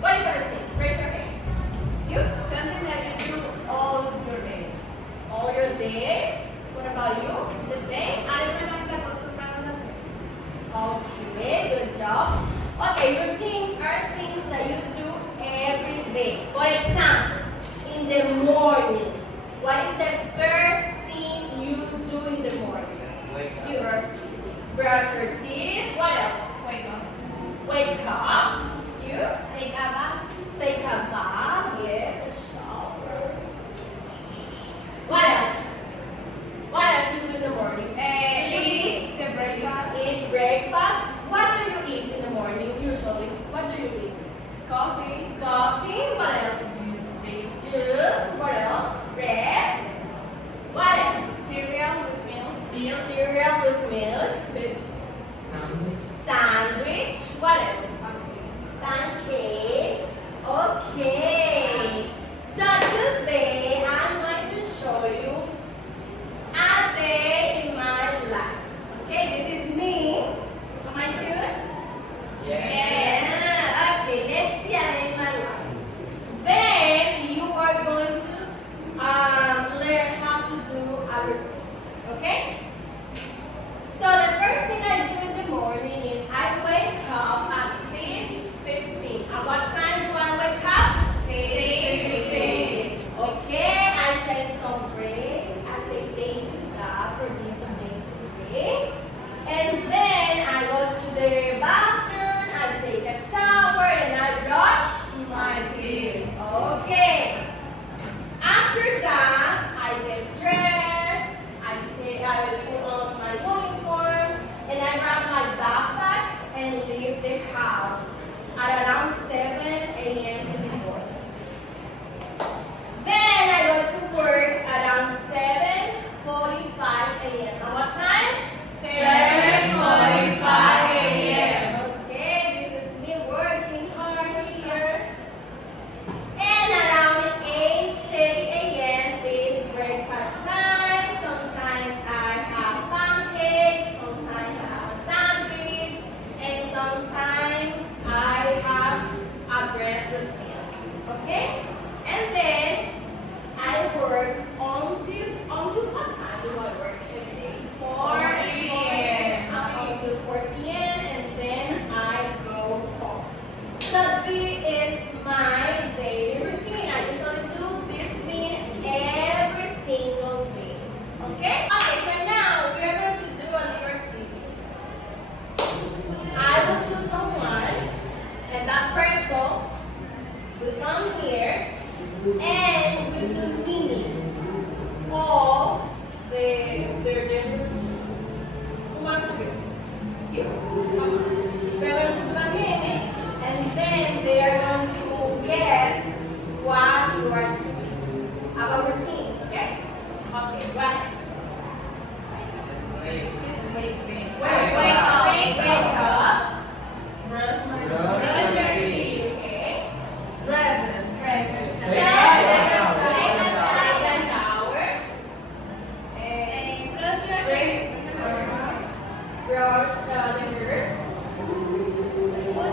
What is a routine? Raise your hand. You? Something that you do all your days. All your days. What about you? The same? Algo en lo que te acostumbras a hacer. Okay, good job. Okay, routines are things that you do every day. For example, in the morning, what is the first thing you do in the morning? You brush your teeth. What else? Wake up. Wake up. You? Take a bath. Take a bath. Yes, a shower. What else? What else you do in the morning? Eat the breakfast. Eat breakfast. What do you eat in the morning usually? What do you eat? Coffee. Coffee. What else? Juice. What else? Bread. What else? Cereal with milk. Cereal with milk. Sandwich. What else? Pancakes. Okay. So today I'm going to show you a day in my life. Okay, this is me. Am I cute? Yeah. Okay, let's see a day in my life. Then you are going to learn how to do a routine. Okay? So the first thing I do in the morning is I wake up at 6:15. At what time do I wake up? 6:15. Okay, I say some prayers. I say thank you God for this amazing day. And then I go to the bathroom, I take a shower, and I brush my teeth. Okay. After that, I get dressed, I put on my uniform, and I grab my backpack and leave the house at around 7 a.m. in the morning. Then I go to work around 7:45 a.m. At what time? 7:45 a.m. Okay, this is me working hard here. And around 8:30 a.m. is breakfast time. Sometimes I have pancakes, sometimes I have a sandwich, and sometimes I have a bread with milk. Okay? And then I work until what time do I work every day? 4 p.m. Until 4 p.m. and then I go home. So this is my daily routine. I usually do this thing every single day. Okay? Okay, so now we are going to do a little activity. I will choose someone and that person will come here and will do minutes of their routine. Who wants to do? You. We're going to do a minute, and then they are going to guess what you are doing. Our routines, okay? Okay, go ahead. Wake up. Brush Brush your teeth. Okay. Dresses. Take a shower. Brush your teeth. Brush the hair. Put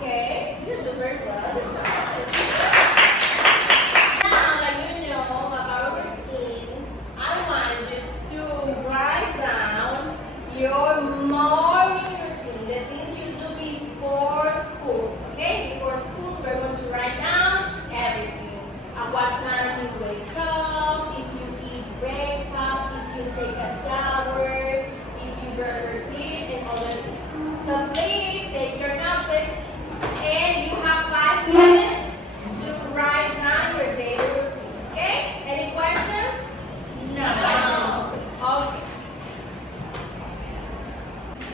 Okay, you did very well. Good job. Now that you know about routine, I want you to write down your morning routine, the things you do before school. Okay, before school, we're going to write down everything. At what time you wake up, if you eat breakfast, if you take a shower, if you brush your teeth, and all that. So please take your notebooks, and you have 5 minutes to write down your daily routine. Okay? Any questions? No. Okay.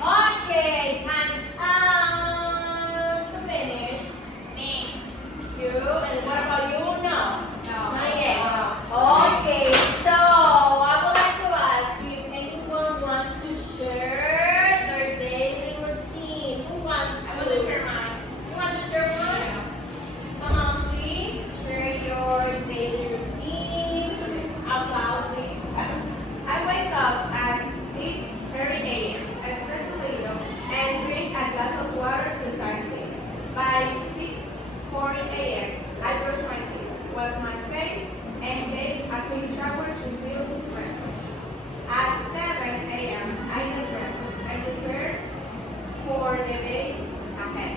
Okay, time's out. Finished. Me. You, and what about you? No. No. Not yet. Okay, so I would like to ask you if anyone wants to share their daily routine. Who wants to? I will share mine. You want to share one? Come on, please. Share your daily routine. Out loud, please. I wake up at 6:30 a.m. I stretch a little and drink a glass of water to start the day. By 6:40 a.m., I brush my teeth, wash my face, and take a quick shower to feel refreshed. At 7 a.m., I get breakfast and prepare for the day ahead.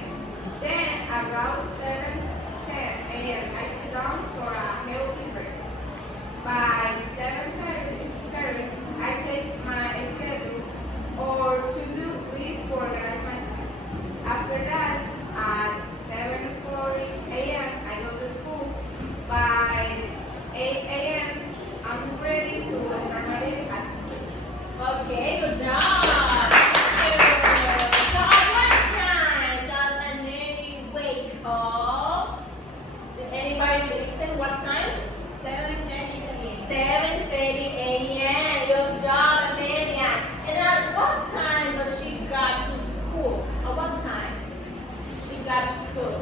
Then, around 7:10 a.m., I sit down for a healthy breakfast. By 7:30, I check my schedule or to-do list to organize my time. After that, at 7:40 a.m., I go to school. By 8 a.m., I'm ready to start my day at school. Okay, good job. So at what time does a nanny wake up? Did anybody listen? What time? 7:30 a.m. 7:30 a.m. Good job, Amelia. And at what time does she got to school? At what time she got to school?